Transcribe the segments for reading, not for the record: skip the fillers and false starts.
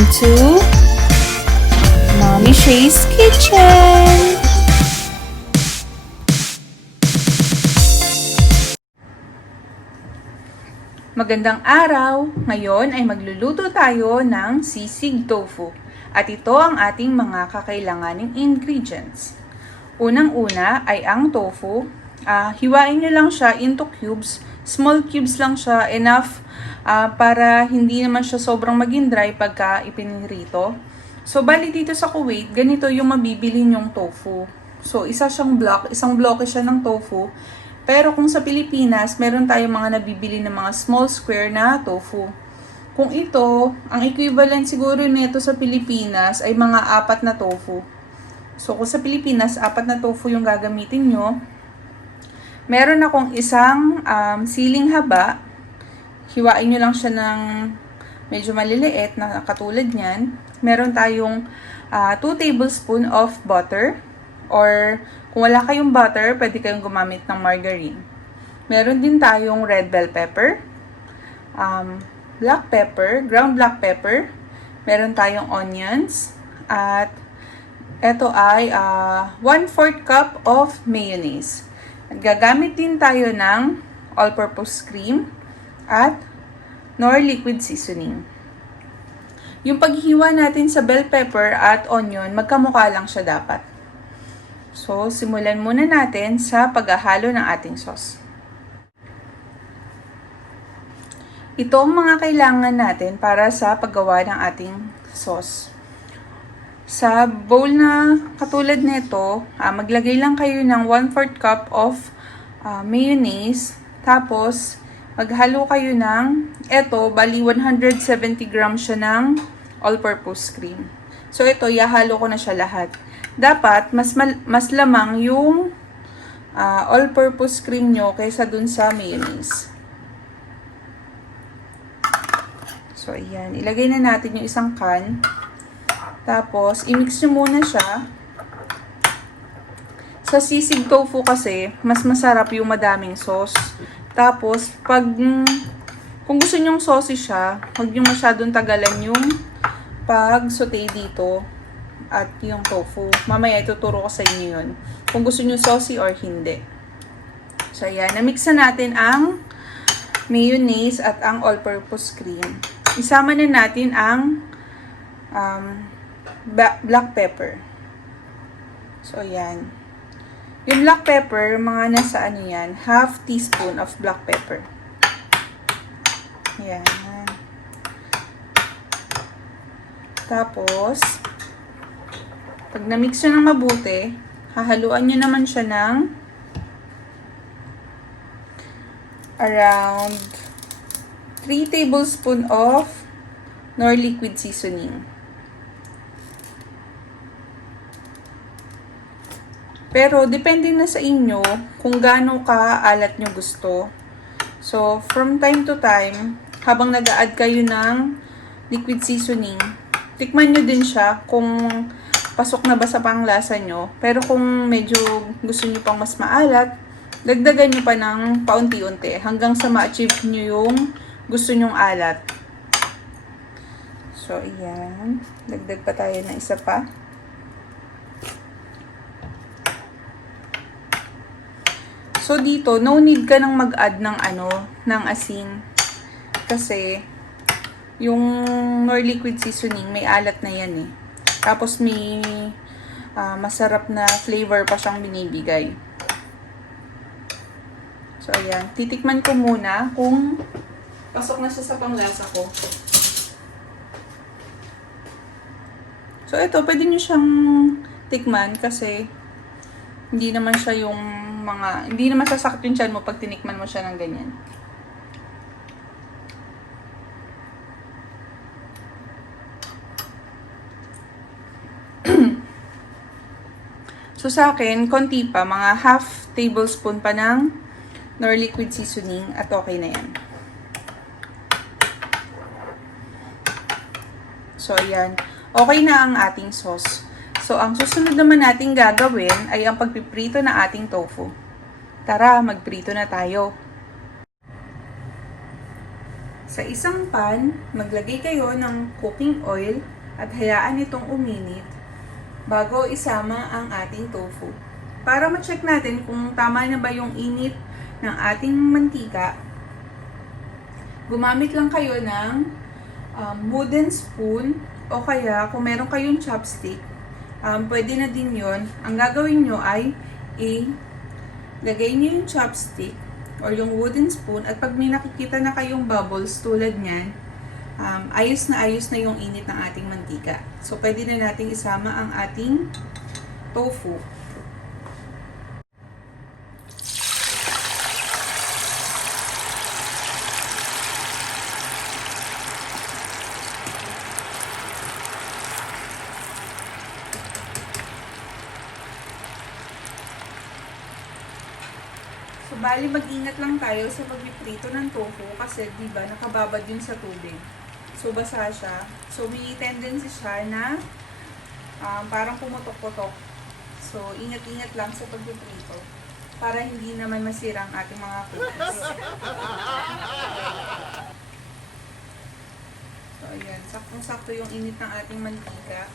Welcome to Mommy Shey's Kitchen! Magandang araw! Ngayon ay magluluto tayo ng sisig tofu. At ito ang ating mga kakailanganing ingredients. Unang-una ay ang tofu. Hiwain nyo lang siya into cubes. Small cubes lang siya, enough para hindi naman siya sobrang maging dry pagka ipinirito. So, bali dito sa Kuwait, ganito yung mabibili nyong tofu. So, isang bloke siya ng tofu. Pero kung sa Pilipinas, meron tayong mga nabibili ng mga small square na tofu. Kung ito, ang equivalent siguro nito sa Pilipinas ay mga 4 na tofu. So, kung sa Pilipinas, 4 na tofu yung gagamitin nyo. Meron akong isang siling haba. Hiwain nyo lang siya ng medyo maliliit na katulad niyan. Meron tayong 2 tablespoon of butter. Or kung wala kayong butter, pwede kayong gumamit ng margarine. Meron din tayong red bell pepper. Black pepper, ground black pepper. Meron tayong onions. At ito ay 1/4 cup of mayonnaise. At gagamit din tayo ng all-purpose cream at knorr liquid seasoning. Yung paghihiwa natin sa bell pepper at onion, magkamukha lang siya dapat. So, simulan muna natin sa paghahalo ng ating sauce. Ito ang mga kailangan natin para sa paggawa ng ating sauce. Sa bowl na katulad nito, maglagay lang kayo ng 1/4 cup of mayonnaise. Tapos, maghalo kayo ng, bali 170 grams siya ng all-purpose cream. So, ito, ihalo ko na siya lahat. Dapat, mas lamang yung all-purpose cream nyo kaysa dun sa mayonnaise. So, ayan. Ilagay na natin yung isang can. Tapos, i-mix nyo muna siya. Sa sisig tofu kasi, mas masarap yung madaming sauce. Tapos, kung gusto nyong saucy siya, huwag nyo masyadong tagalan yung pag-saute dito at yung tofu. Mamaya ituturo ko sa inyo yun. Kung gusto nyo saucy or hindi. So, ayan. Na-mix na natin ang mayonnaise at ang all-purpose cream. Isama na natin ang black pepper. So, ayan. Yung black pepper, mga nasa yan, half teaspoon of black pepper. Ayan. Tapos, pag na-mix nyo ng mabuti, hahaluan nyo naman siya ng around 3 tablespoon of knorr liquid seasoning. Pero, depende na sa inyo kung gaano ka-alat nyo gusto. So, from time to time, habang nag-a-add kayo ng liquid seasoning, tikman nyo din siya kung pasok na ba sa panglasa nyo. Pero kung medyo gusto nyo pang mas maalat, dagdagan nyo pa ng paunti-unti hanggang sa ma-achieve nyo yung gusto nyong alat. So, ayan. Dagdag pa tayo ng isa pa. So, dito, no need ka nang mag-add ng asin. Kasi, yung knorr liquid seasoning, may alat na yan eh. Tapos, may masarap na flavor pa siyang binibigay. So, ayan. Titikman ko muna kung pasok na siya sa panglasa ko. So, ito, pwede nyo siyang tikman kasi hindi naman siya hindi naman sasakit yung tiyan mo pag tinikman mo siya ng ganyan. So, sa akin, konti pa, mga half tablespoon pa ng knorr liquid seasoning at okay na yan. So, ayan. Okay na ang ating sauce. So, ang susunod naman nating gagawin ay ang pagpiprito ng ating tofu. Tara, magprito na tayo. Sa isang pan, maglagay kayo ng cooking oil at hayaan itong uminit bago isama ang ating tofu. Para ma-check natin kung tama na ba yung init ng ating mantika, gumamit lang kayo ng wooden spoon o kaya kung meron kayong chopstick, pwede na din yon. Ang gagawin nyo ay ilagay nyo yung chopstick or yung wooden spoon at pag may nakikita na kayong bubbles tulad nyan, ayos na yung init ng ating mantika. So, pwede na natin isama ang ating tofu. So, bali mag-ingat lang tayo sa pagpiprito ng tofu kasi diba nakababad yun sa tubig. So, basa siya. So, may tendency siya na parang pumutok-putok. So, ingat-ingat lang sa pagpiprito para hindi naman masira ang ating mga cookies. So, ayan. Saktong-sakto yung init ng ating mantika.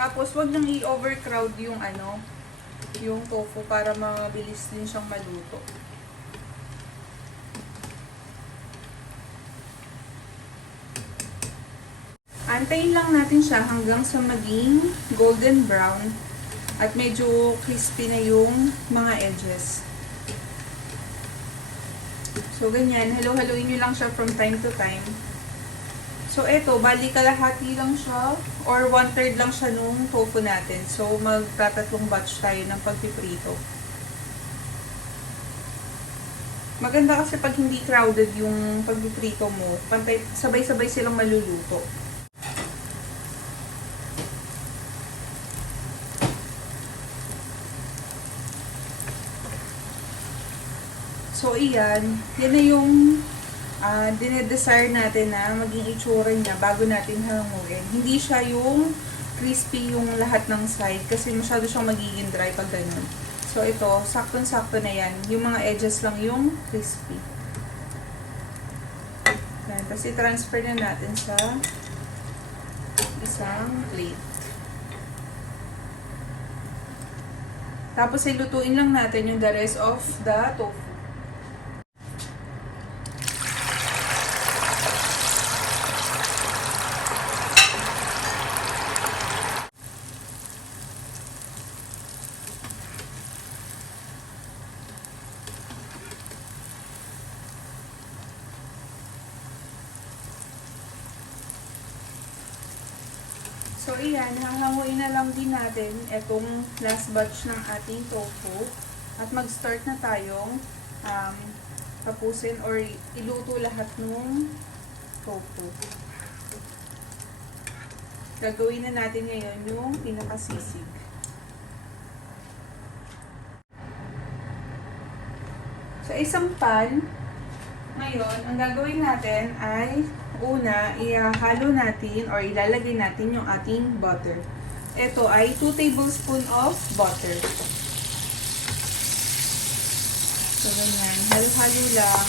Tapos, wag nang i-overcrowd yung yung tofu para mabilis din siyang maluto. Antayin lang natin siya hanggang sa maging golden brown at medyo crispy na yung mga edges. So, ganyan. Halo-haloin nyo lang siya from time to time. So, eto, bali kalahati lang siya or 1/3 lang siya nung tofu natin. So, magtatatlong batch tayo ng pagpiprito. Maganda kasi pag hindi crowded yung pagpiprito mo, pantay, sabay-sabay silang maluluto. So, iyan. Yan na yung dinedesire natin na maging itsura niya bago natin hanguin. Hindi siya yung crispy yung lahat ng side kasi masyado siyang magiging dry pag ganun. So, ito, saktong-sakto na yan. Yung mga edges lang yung crispy. Yan. Tapos, i-transfer na natin sa isang plate. Tapos, ilutuin lang natin yung the rest of the tofu. So, iyan, hahanguin na lang din natin itong last batch ng ating tofu. At mag-start na tayong tapusin or iluto lahat ng tofu. Gagawin na natin ngayon yung pinakasisig. Sa isang pan, ngayon, ang gagawin natin ay una, ihalo natin or ilalagay natin yung ating butter. Ito ay 2 tablespoons of butter. So, ganyan. Halo-halo lang.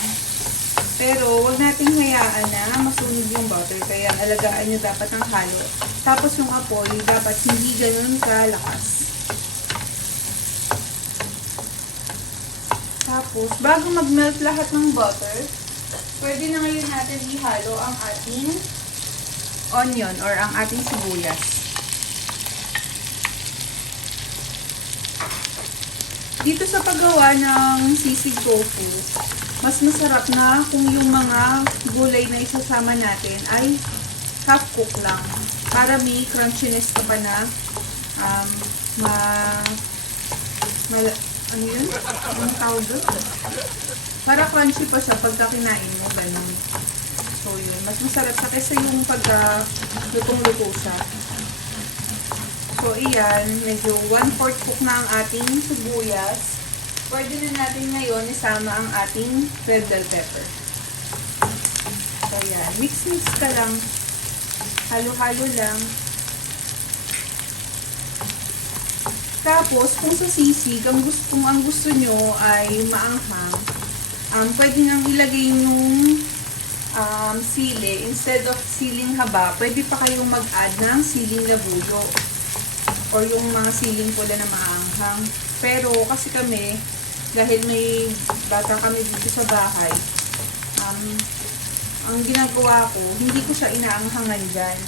Pero, huwag nating hayaan na masunog yung butter. Kaya, alagaan nyo dapat ang halo. Tapos, yung apoy, dapat hindi ganun kalakas. Tapos, bago mag-melt lahat ng butter, pwede na ngayon natin ihalo ang ating onion or ang ating sibuyas. Dito sa paggawa ng sisig tofu, mas masarap na kung yung mga gulay na isasama natin ay half cook lang. Para may crunchiness ka pa na ano yun? Anong tawag doon? Para crunchy pa siya pagka kinain mo, ganun. So, yun. Mas masarap siya kaysa yung pagka lutong-luto siya. So, iyan. Medyo 1/4 cook na ang ating sibuyas. Pwede na natin ngayon isama ang ating red bell pepper. So, ayan. Mix-mix ka lang. Halo-halo lang. Tapos, kung sa sisig, kung ang gusto nyo ay maanghang, pwede nang ilagay yung sili, instead of siling haba, pwede pa kayong mag-add ng siling labuyo or yung mga siling pula na maanghang. Pero kasi kami, dahil may bata kami dito sa bahay, ang ginagawa ko, hindi ko siya inaanghangan dyan.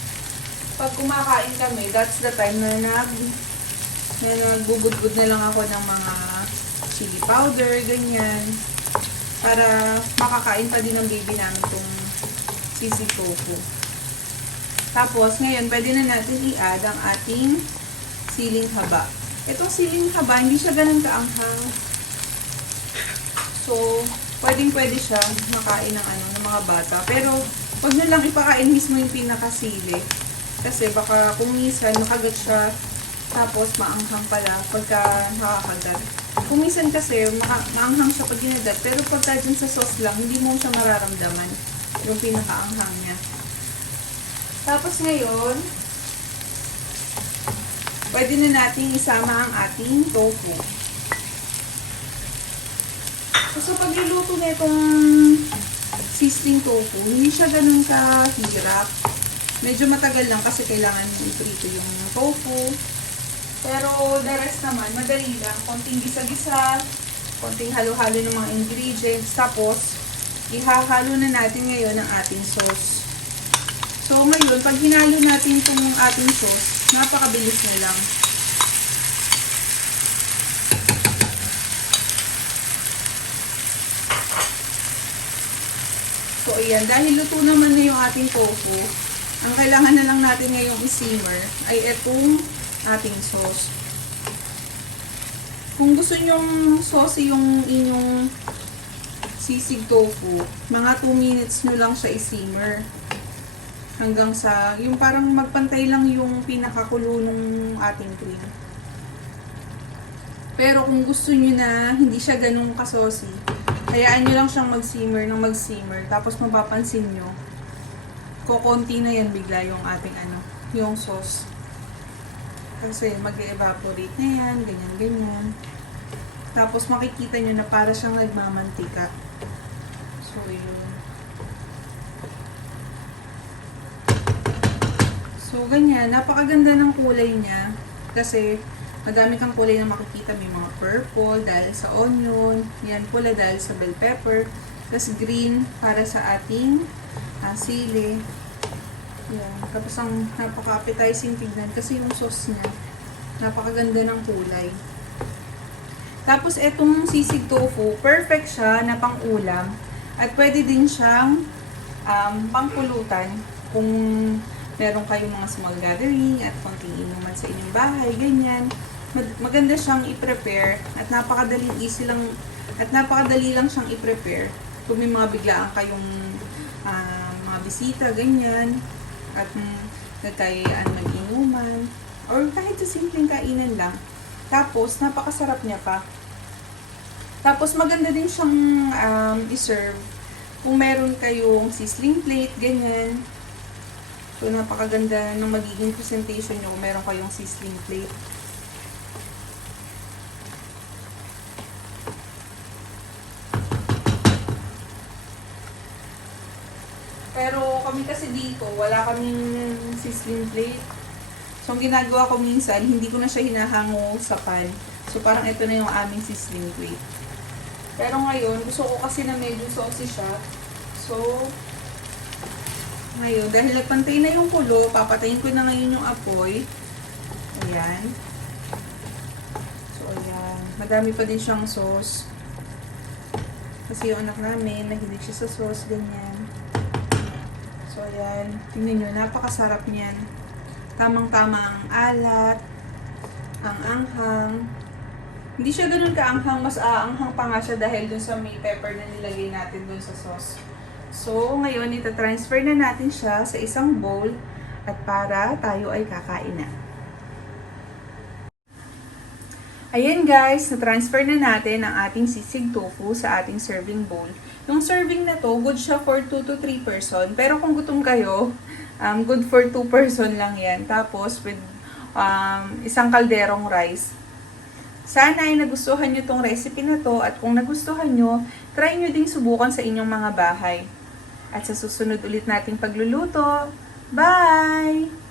Pag kumakain kami, that's the time na nagbubudbud na lang ako ng mga chili powder, ganyan. Para makakain pa din ng baby namin itong sisig tofu. Tapos, ngayon, pwede na natin i-add ang ating siling haba. Itong siling haba, hindi siya ganun kaanghang. So, pwede siya makain ng mga bata. Pero, wag nyo lang ipakain mismo yung pinakasili. Kasi baka kung minsan makagat siya, tapos maanghang pala pagka nakakagat. Kung minsan kasi maanghang siya pag ginagat, pero pagka dyan sa sauce lang, hindi mo siya mararamdaman yung pinakaanghang niya. Tapos ngayon, pwede na natin isama ang ating tofu. So pagluluto na itong sizzling tofu, hindi siya ganun kahirap. Medyo matagal lang kasi kailangan i-prito yung tofu. Pero the rest naman, madali lang. Konting gisa-gisa, konting halo-halo ng mga ingredients. Tapos, ihahalo na natin ngayon ang ating sauce. So ngayon, pag hinalo natin itong ating sauce, napakabilis na lang. So ayan, dahil luto naman na yung ating tofu, ang kailangan na lang natin ngayong i-simmer ay itong ating sauce. Kung gusto nyong sauce yung inyong sisig tofu, mga 2 minutes nyo lang siya i-simmer. Hanggang sa, yung parang magpantay lang yung pinakakulo ng ating cream. Pero kung gusto nyo na hindi siya ganun kasaucy, hayaan nyo lang siyang mag-simmer ng mag-simmer. Tapos mapapansin nyo, kukunti na yan bigla yung ating yung sauce. Kasi mag-evaporate na yan, ganyan-ganyan. Tapos makikita nyo na para siyang nagmamantika. So, yun. So, ganyan. Napakaganda ng kulay niya. Kasi, madami kang kulay na makikita. May mga purple dahil sa onion. Yan, pula dahil sa bell pepper. Tapos, green para sa ating sili. Yan. Tapos ang napaka-appetizing tignan kasi yung sauce niya, napakaganda ng kulay. Tapos etong sisig tofu, perfect siya na pang-ulam at pwede din siyang pangpulutan kung meron kayong mga small gathering at konting inuman sa inyong bahay, ganyan. Maganda siyang i-prepare at napakadaling easy lang at napakadali lang siyang i-prepare kung may mga biglaan kayong mga bisita, ganyan. At nagkayaan mag-inuman or kahit sa simpleng kainan lang. Tapos, napakasarap niya pa. Tapos, maganda din siyang i-serve kung meron kayong sizzling plate, ganyan. So, napakaganda ng magiging presentation nyo kung meron kayong sizzling plate. Pero kami kasi dito, wala kaming sizzling plate. So, ang ginagawa ko minsan, hindi ko na siya hinahango sa pan. So, parang ito na yung aming sizzling plate. Pero ngayon, gusto ko kasi na medyo saucy siya. So, ngayon, dahil nagpantay na yung kulo, papatayin ko na ngayon yung apoy. Ayan. So, ayan. Madami pa din siyang sauce. Kasi yung anak namin, nahilig siya sa sauce, ganyan. So, ayan. Tingnan nyo, napakasarap niyan. Tamang-tama ang alat, ang anghang. Hindi siya ganun kaanghang, mas aanghang pa nga siya dahil dun sa may pepper na nilagay natin dun sa sauce. So, ngayon, ita-transfer na natin siya sa isang bowl at para tayo ay kakain na. Ayan guys, na-transfer na natin ang ating sisig tofu sa ating serving bowl. Yung serving na to, good siya for 2 to 3 person. Pero kung gutom kayo, good for 2 person lang yan. Tapos, with isang kalderong rice. Sana ay nagustuhan nyo tong recipe na to. At kung nagustuhan nyo, try nyo ding subukan sa inyong mga bahay. At sa susunod ulit nating pagluluto. Bye!